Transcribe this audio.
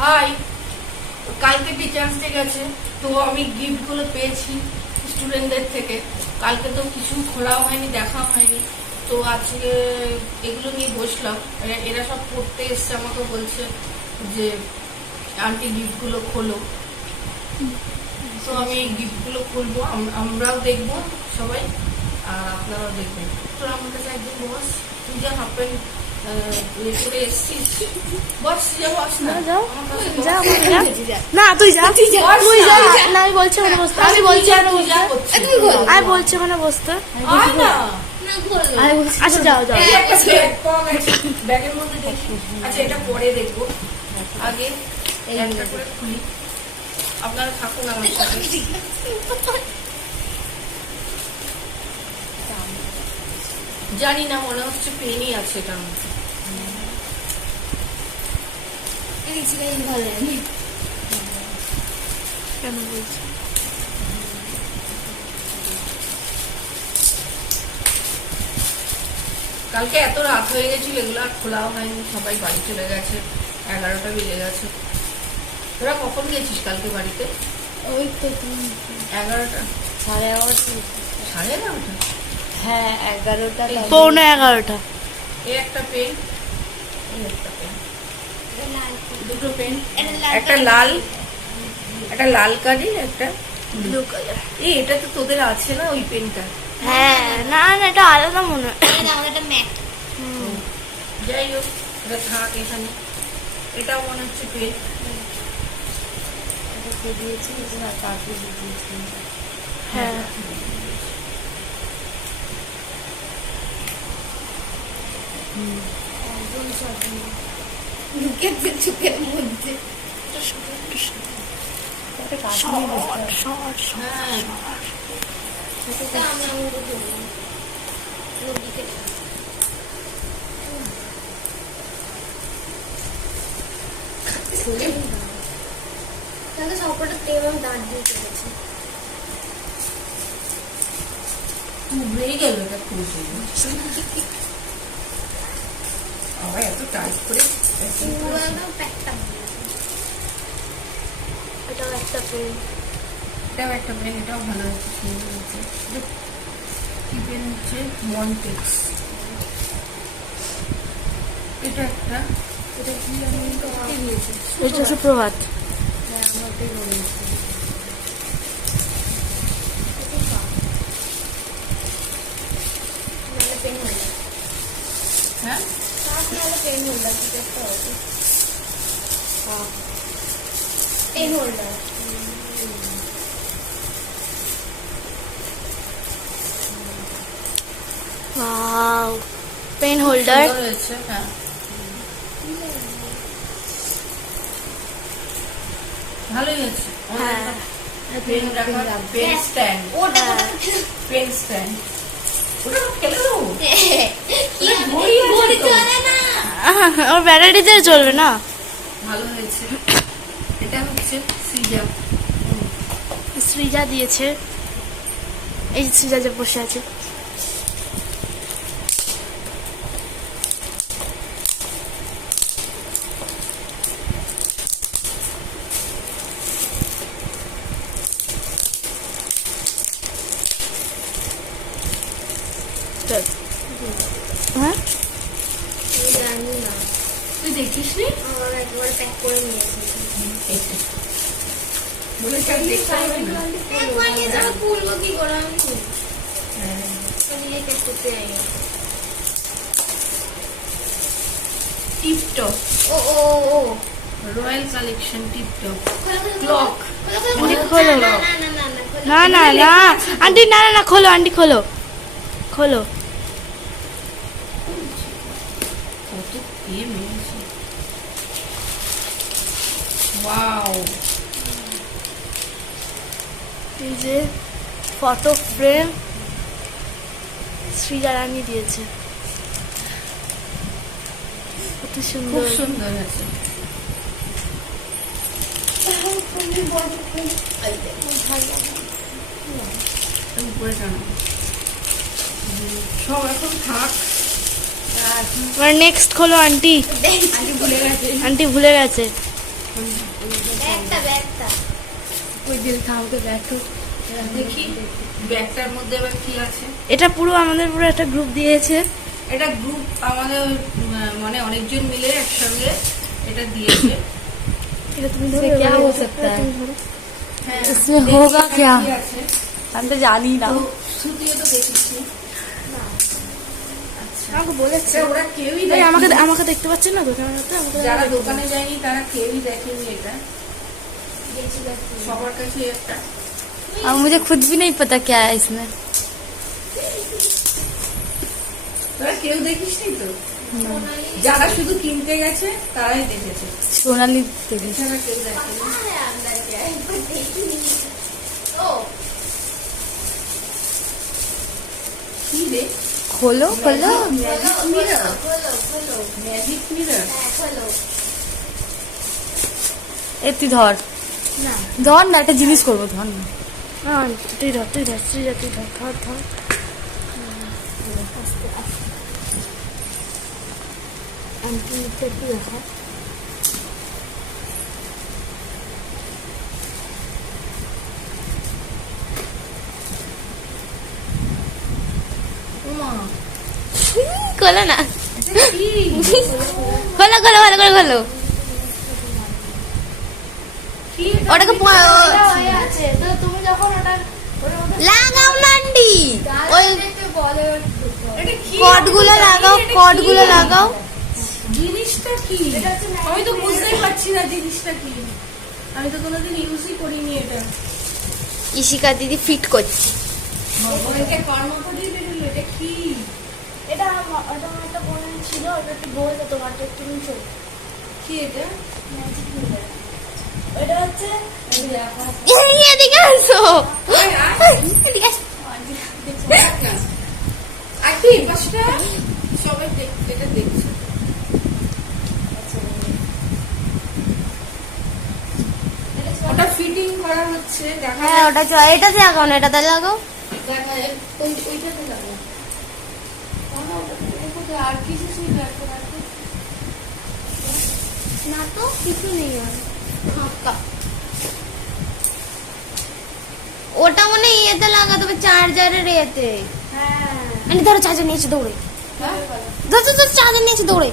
High, কালকে teachers day গেছে, তো আমি গিফটগুলো পেয়েছি স্টুডেন্টদের থেকে। কালকে তো কিছু খোলাও হয়নি, দেখা হয়নি, তো আজকে এগুলো নিয়ে বসলাম। এরা সব পড়তে এসছে, আমাকে বলছে যে আন্টি গিফটগুলো খোলো। তো আমি এই গিফটগুলো খুলবো, আমরাও দেখবো সবাই, আর আপনারাও দেখবেন। তো আমার কাছে একদিন বস, তুই যা হাফ প্যান্ট করে এসছিস, বস যা, বস না, না তুই যা, তুই যা না, আমি বলছি ওখানে বসতে, আমি বলছি আমি বলছি ওখানে বসতে। আচ্ছা যাও যাও। ব্যাগের মধ্যে দেখি। আচ্ছা এটা পরে দেখবো, আগে একটা করে খুলি। আপনারা থাকুন আমার সাথে। জানি না, মনে হচ্ছে পেনই আছে এটার মধ্যে। কেন বলছি কালকে এত রাত হয়ে গেছিল, এগুলো আর খোলাও হয়নি, সবাই বাড়ি চলে গেছে, 11টা বেজে গেছে। তোরা কখন গেছিস কালকে বাড়িতে? ওই তো 11টা, সাড়ে 11টা। 11:30? হ্যাঁ 11টা, পৌনে 11টা। এই একটা পেন, এই একটা পেন, দুটো পেন, একটা লাল, একটা লাল কালি, একটা ব্লু কালার। এটা তো তোদের আছে না ওই পেনটা? হ্যাঁ না না, এটা আলাদা মনে হয়। যাই হোক, এটা থাক এখানে। এটাও মনে হচ্ছে পেন। হ্যাঁ চোখের মধ্যে সবকটা তেল আমি দাঁত দিয়ে চলেছি। উবড়েই গেল এটা, খুঁজে আবার এত টাইট করে। এটাও একটা পেন, এটাও একটা পেন, এটাও ভালো হচ্ছে, সুন্দর হচ্ছে। কি পেন হচ্ছে? মন্টেক্স। এটা একটা, এটা কি আমি দিয়েছি। এটা সুপ্রভাত। হ্যাঁ আমাকে বলেছি। পেন হোল্ডার, হ্যাঁ পেন হোল্ডার কি একটা হবে। Pen holder wow, pen holder. সুন্দর হয়েছে। হ্যাঁ ভালোই হয়েছে। হ্যাঁ পেন রাখা, পেন স্ট্যান্ড, ওটা পেন স্ট্যান্ড, ওটা ফেলে দেবো। ঘড়ি চলে না। ওর ব্যাটারিতে চলবে না। ভালো হয়েছে। এটা হচ্ছে সৃজা, সৃজা দিয়েছে। এই যে সৃজা যে বসে আছে। হ্যাঁ আমি জানি না, তুই দেখিস নি? আমার একবার প্যাক করে নিয়ে এসেছি। বলেছি আমি দেখতে হবে না। একবার নিয়ে যাবো, খুলবো কি করে আমি? হ্যাঁ। নিয়ে প্যাক করতে যাই না। টিপটপ, ও ও ও royal collection tiptop clock. Aunty খোলো। না না না না না, না না না আন্টি, না না না, খোলো আন্টি, খোলো খোলো। কত পেন হয়েছে। ওয়াও, এই যে ফটো ফ্রেম সৃজা রানী দিয়েছে, কত খুব সুন্দর। সুন্দর আছে। উপরে টানো। সব এখন থাক। এবার নেক্সট খোলো আন্টি। আন্টি ভুলে গেছে। আন্টি ভুলে গেছে। ব্যাগটা ওই দিল থামকে দেখো দেখি ব্যাগটার মধ্যে আবার কি আছে। এটা পুরো আমাদের পুরো একটা গ্রুপ দিয়েছে। এটা গ্রুপ আমাদের মানে অনেকজন মিলে একসঙ্গে এটা দিয়েছে। এটা তুমি ধরো, क्या এবারে हो এটা सकता है? তুমি ধরো। হ্যাঁ, इसमें দেখি होगा এখানে क्या? কি আছে। আমি তো জানি না। তো সুতিও তো দেখেছি। আচ্ছা, আমাকে বলেছে এটা ওরা কেউই এই দেখেনি। আমাকে আমাকে দেখতে পাচ্ছেন না দোকানেতে? আমাকে যারা দোকানে যায়নি তারা কেউই দেখেনি এটা। সবার কাছে একটা अब मुझे खुद भी नहीं पता क्या है इसमें। তোরা কেউ দেখিসনি তো? যারা শুধু কিনতে গেছে তারাই দেখেছে, सोनाली देवी। এছাড়া কেউ দেখেনি। কি রে? खोलो खोलो। Magic mirror, magic mirror. এ তুই ধর ধর না, একটা জিনিস করবো, ধর না। না তুই ধর তুই ধর তুই ধর তুই ধর ধর ধর ওমা, খোলো না, এটা কি? খোলো খোলো, ভালো করে খোলো। কি এটা? ওটাকে এটা হয়ে আছে তো তুমি যখন ওটা ওটার মধ্যে লাগাও নান্ডি, ওই বলে এটা কি? কর্ডগুলো লাগাও, এটা কি? কর্ডগুলো লাগাও। জিনিসটা কি? এটা হচ্ছে ম্যাজিক আমি তো বুঝতেই পারছি না জিনিসটা কি। আমি তো কোনোদিন ইউজই করিনি এটা। ইশিকা দিদি ফিট করছে। এটা কর্ম করে বেরোলো, এটা কি? এটা আমার একটা বোনের ছিল, ওটা একটু বলতো তোমাকে একটু নিচে কি এটা? ওটা হচ্ছে এদিকে আসো, আয়, আয়। এদিকে আসো। আর কি এই পাশটা? সবাই এটা দেখছে। ওটা ফিটিং করা হচ্ছে, দেখা হ্যাঁ ওটা এটাতে লাগাও না, এটাতে লাগাও। দেখা ওইটাতে লাগো। আর কিছু ছিল এখন আর কি? না তো কিছু নেই আর ফাঁকা। ওটা মনে হয় ইয়েতে লাগাতে হবে, চার্জারের এতে। হ্যাঁ মানে ধরো চার্জার নিয়েছে দৌড়ে, হ্যাঁ? ধরো ধরো চার্জার নিয়েছে দৌড়ে।